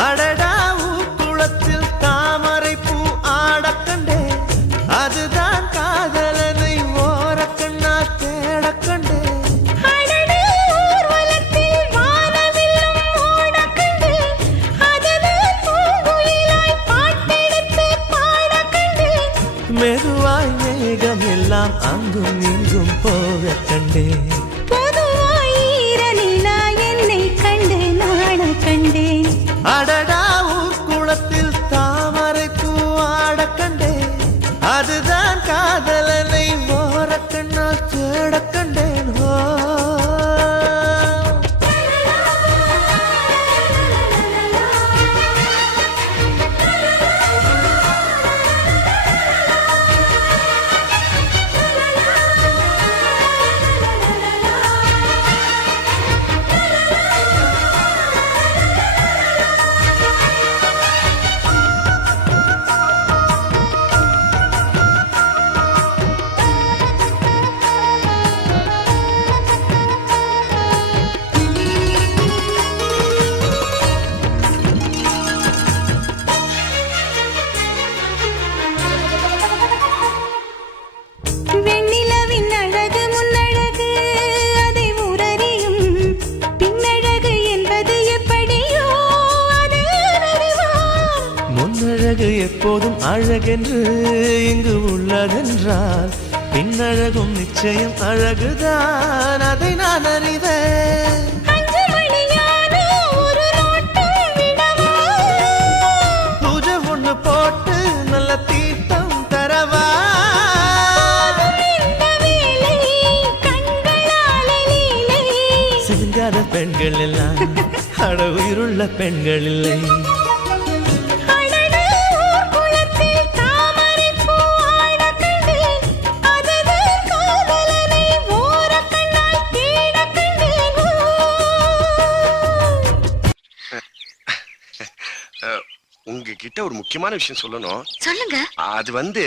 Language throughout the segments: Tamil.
அடடா குளத்தில் தாமரை பூ ஆடக் கண்டே அதுதான் காதலனை ஓரக்கண்ணா தேடக் கண்டே அடடே ஊர்வலத்தில் வானவில்லும் ஓடக் கண்டேன். அதுதான் பூங்குயிலாய் பாட்டெடுத்து பாடக் கண்டேன். மெதுவாய் மேகம் எல்லாம் அங்கும் இங்கும் கண்டே எப்போதும் அழகென்று இங்கு உள்ளதென்றால் பின்னழகும் நிச்சயம் அழகுதான் அதை நான் அறிவேன். பூஜை ஒண்ணு போட்டு நல்ல தீர்த்தம் தரவா? சிங்காத பெண்கள் எல்லாம் அட உயிருள்ள பெண்கள் இல்லை. உங்ககிட்ட ஒரு முக்கியமான விஷயம் சொல்லணும். சொல்லுங்க. அது வந்து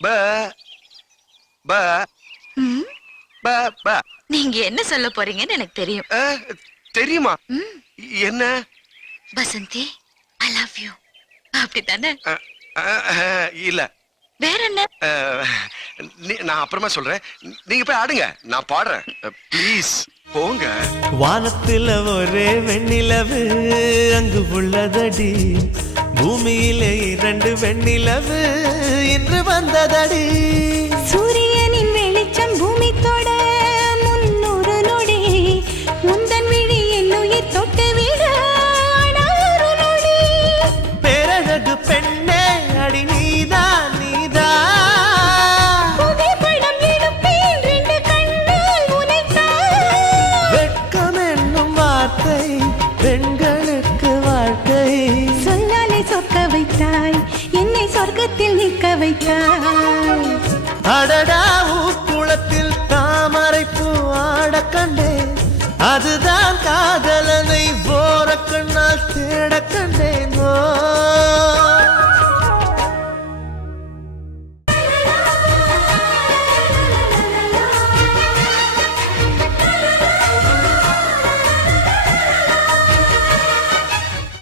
ப ப ப ப. நீங்க என்ன சொல்ல போறீங்கன்னு எனக்கு தெரியும். தெரியுமா? என்ன? Basanti I love you ah, இல்ல. வேற என்ன? நான் அப்புறமா சொல்றேன். நீங்க போய் ஆடுங்க. நான் பாடுறேன். ப்ளீஸ். போங்க. வானத்துல ஒரே வெண்ணிலவு அங்கு உள்ளதடி. பூமியிலே இரண்டு வெண்ணிலவு இன்று வந்ததடி. பெண்களுக்கு வாழ்க்கை. சொல்லாலே சொக்க வைத்தாய் என்னை சொர்க்கத்தில் நிற்க வைத்தாய். அடடா குளத்தில் தாமரை பூ ஆடக் கண்டே அதுதான் காதலனை போற கண்ணால் தேடக் கண்டே